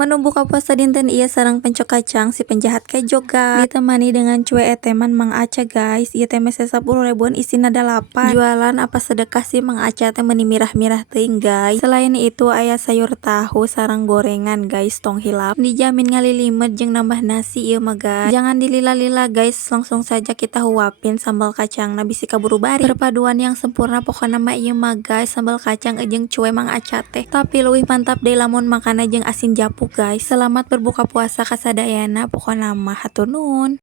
Menu buka puasa dinten ieu sareng pencok kacang si penjahat kejo guys. Ditemani dengan cue eteman Mang Aca guys. Ieu teh mese 10 ribuan isina 8. Jualan apa sedekah si Mang Aca teh meuni mirah-mirah teuing guys. Selain itu aya sayur tahu sareng gorengan guys tong hilap. Dijamin ngalilimet jeung nambah nasi ieu mah guys. Jangan dilila-lila guys, langsung saja kita huapin sambal kacangna bisi kaburu bari. Perpaduan yang sempurna pokona mah ieu mah guys, sambal kacang jeung cue Mang Aca teh. Tapi leuwih mantap deui lamun makanna jeung asin japu guys. Selamat berbuka puasa kasadayana pokona mah hatur nuhun.